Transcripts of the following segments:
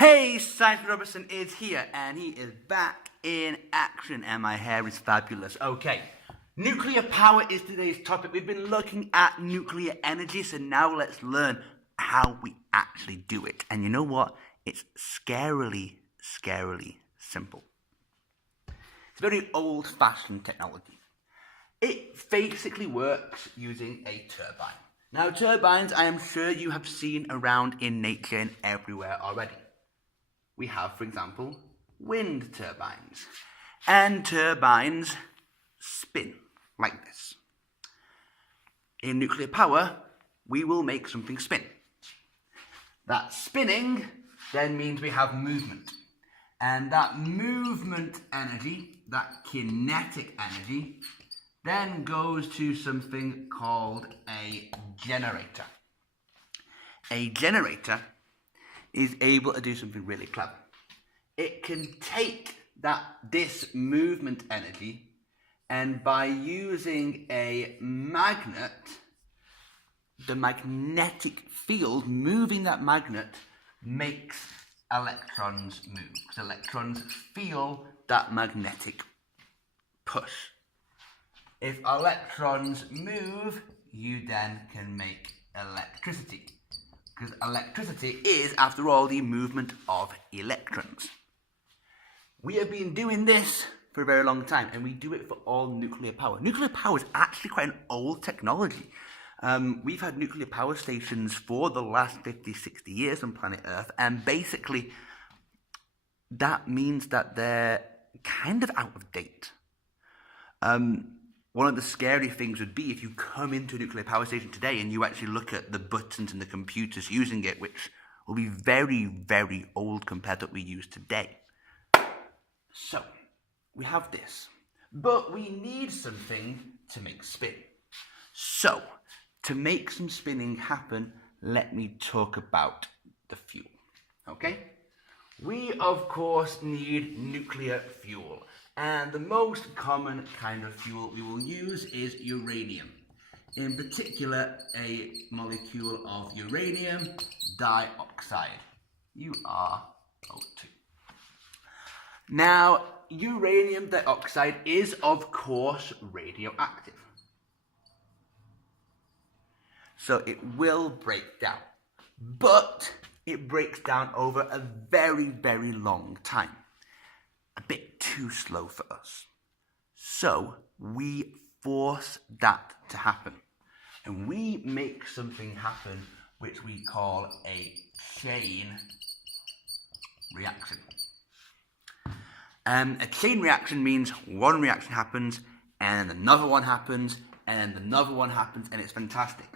Hey, Simon Robertson is here, and he is back in action, and my hair is fabulous. Okay, nuclear power is today's topic. We've been looking at nuclear energy, so now let's learn how we actually do it. And you know what? It's scarily simple. It's very old-fashioned technology. It basically works using a turbine. Now, turbines, I am sure you have seen around in nature and everywhere already. We have, for example, wind turbines. And turbines spin like this. In nuclear power, we will make something spin. That spinning then means we have movement. And that movement energy, that kinetic energy, then goes to something called a generator. A generator is able to do something really clever. It can take this movement energy, and by using a magnet, the magnetic field moving that magnet makes electrons move. Because electrons feel that magnetic push. If electrons move, you then can make electricity. Because electricity is, after all, the movement of electrons. We have been doing this for a very long time, and we do it for all nuclear power. Nuclear power is actually quite an old technology. We've had nuclear power stations for the last 50, 60 years on planet Earth, and basically that means that they're kind of out of date. One of the scary things would be if you come into a nuclear power station today and you actually look at the buttons and the computers using it, which will be very old compared to what we use today. So, we have this. But we need something to make spin. So, to make some spinning happen, let me talk about the fuel. Okay? We, of course, need nuclear fuel. And the most common kind of fuel we will use is uranium. In particular, a molecule of uranium dioxide, UrO2. Now, uranium dioxide is, of course, radioactive. So it will break down. But it breaks down over a very long time. A bit too slow for us. So we force that to happen. And we make something happen which we call a chain reaction. A chain reaction means one reaction happens, and another one happens, and another one happens, and it's fantastic.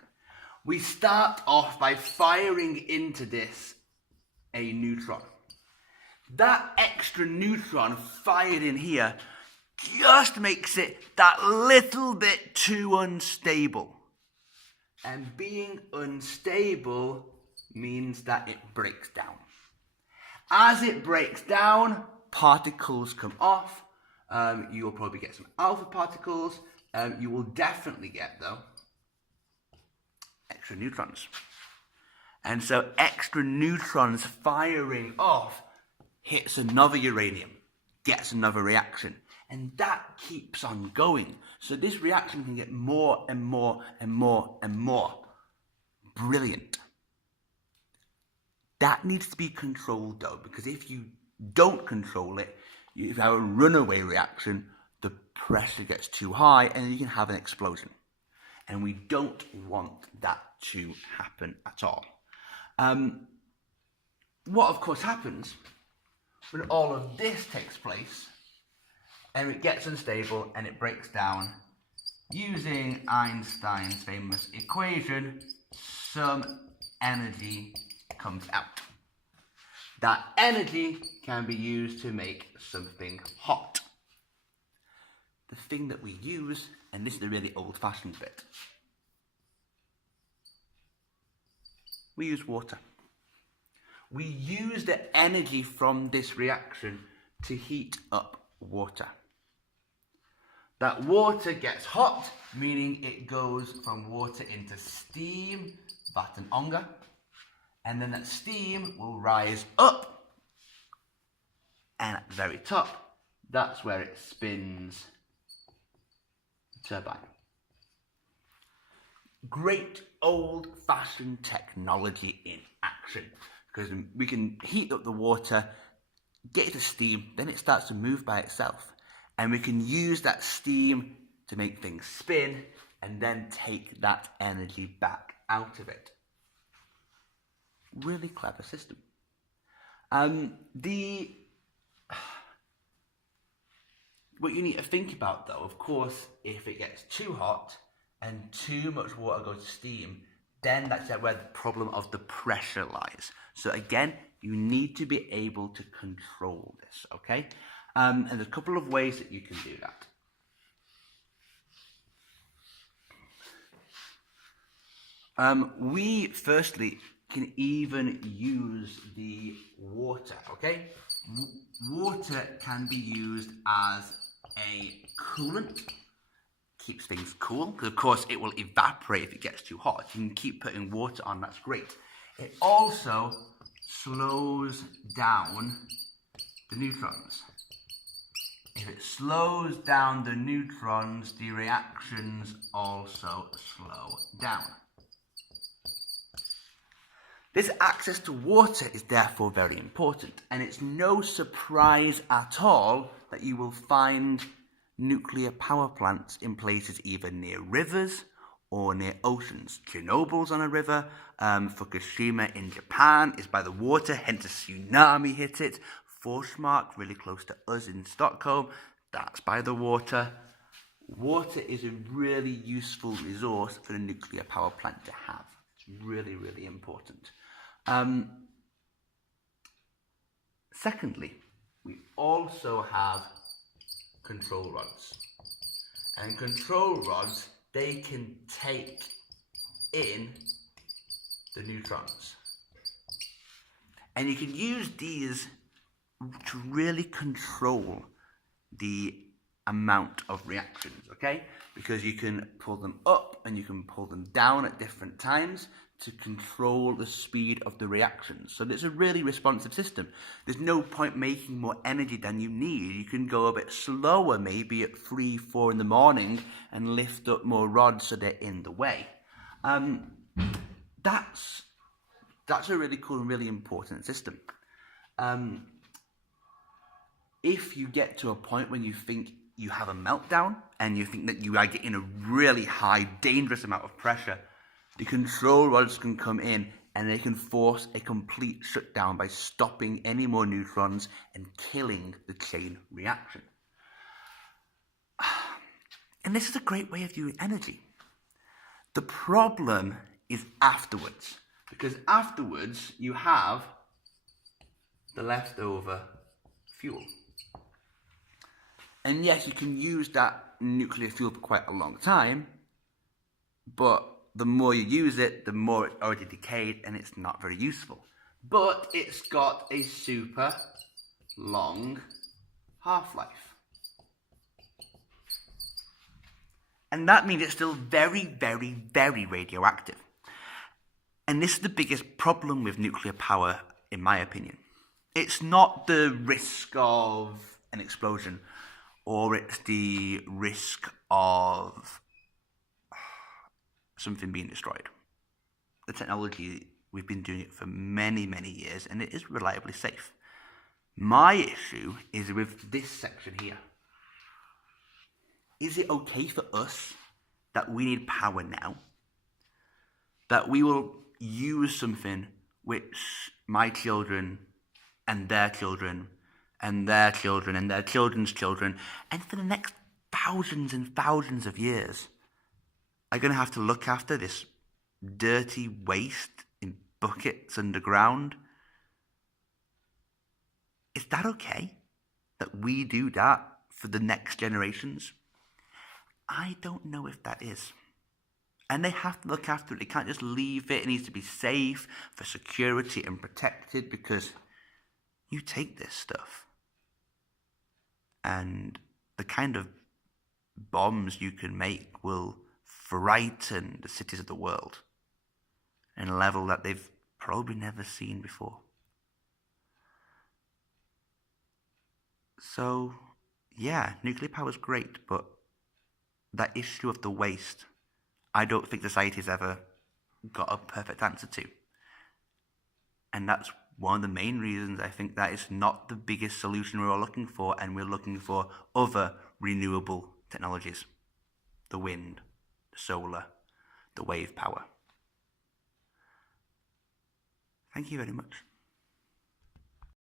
We start off by firing into this a neutron. That extra neutron fired in here just makes it that little bit too unstable. And being unstable means that it breaks down. As it breaks down, particles come off. You will probably get some alpha particles. You will definitely get, though, extra neutrons. And so extra neutrons firing off hits another uranium, gets another reaction, and that keeps on going. So this reaction can get more and more. Brilliant. That needs to be controlled, though, because if you don't control it, if you have a runaway reaction, the pressure gets too high and you can have an explosion. And we don't want that to happen at all. What, of course, happens when all of this takes place and it gets unstable and it breaks down, using Einstein's famous equation, some energy comes out. That energy can be used to make something hot. The thing that we use, and this is the really old-fashioned bit, we use water. We use the energy from this reaction to heat up water. That water gets hot, meaning it goes from water into steam, vattenånga, and then that steam will rise up And at the very top, that's where it spins the turbine. Great old-fashioned technology in action, because we can heat up the water, get it to steam, then it starts to move by itself. And we can use that steam to make things spin and then take that energy back out of it. Really clever system. What you need to think about though, of course, if it gets too hot and too much water goes to steam, then that's where the problem of the pressure lies. So again, you need to be able to control this, okay? And there's a couple of ways that you can do that. We firstly can even use the water, okay? Water can be used as a coolant, keeps things cool, because of course it will evaporate if it gets too hot. You can keep putting water on, that's great. It also slows down the neutrons. If it slows down the neutrons, the reactions also slow down. This access to water is therefore very important, and it's no surprise at all that you will find nuclear power plants in places either near rivers or near oceans. Chernobyl's on a river, Fukushima in Japan is by the water, hence a tsunami hit it. Forsmark, really close to us in Stockholm, that's by the water. Water is a really useful resource for a nuclear power plant to have. It's really, really important. Secondly, we also have control rods. And control rods, they can take in the neutrons. And you can use these to really control the amount of reactions, okay? Because you can pull them up and you can pull them down at different times to control the speed of the reactions. So it's a really responsive system. There's no point making more energy than you need. You can go a bit slower, maybe at 3, 4 in the morning, and lift up more rods so they're in the way. That's a really cool and really important system. If you get to a point when you think you have a meltdown and you think that you are getting a really high, dangerous amount of pressure, the control rods can come in and they can force a complete shutdown by stopping any more neutrons and killing the chain reaction. And this is a great way of viewing energy. The problem is afterwards, because afterwards you have the leftover fuel. And yes, you can use that nuclear fuel for quite a long time, but the more you use it, the more it's already decayed and it's not very useful. But it's got a super long half-life. And that means it's still very, very, very radioactive. And this is the biggest problem with nuclear power, in my opinion. It's not the risk of an explosion, or it's the risk of something being destroyed. The technology, we've been doing it for many, many years, and it is reliably safe. My issue is with this section here. Is it okay for us that we need power now? That we will use something which my children and their children and their children and their children's children, and for the next thousands and thousands of years, are going to have to look after this dirty waste in buckets underground? Is that okay that we do that for the next generations? I don't know if that is. And they have to look after it. They can't just leave it. It needs to be safe for security and protected, because you take this stuff and the kind of bombs you can make will frighten the cities of the world in a level that they've probably never seen before. So, yeah, nuclear power is great, but that issue of the waste, I don't think society's ever got a perfect answer to. And that's one of the main reasons I think that is not the biggest solution we're all looking for, and we're looking for other renewable technologies. The wind, the solar, the wave power. Thank you very much.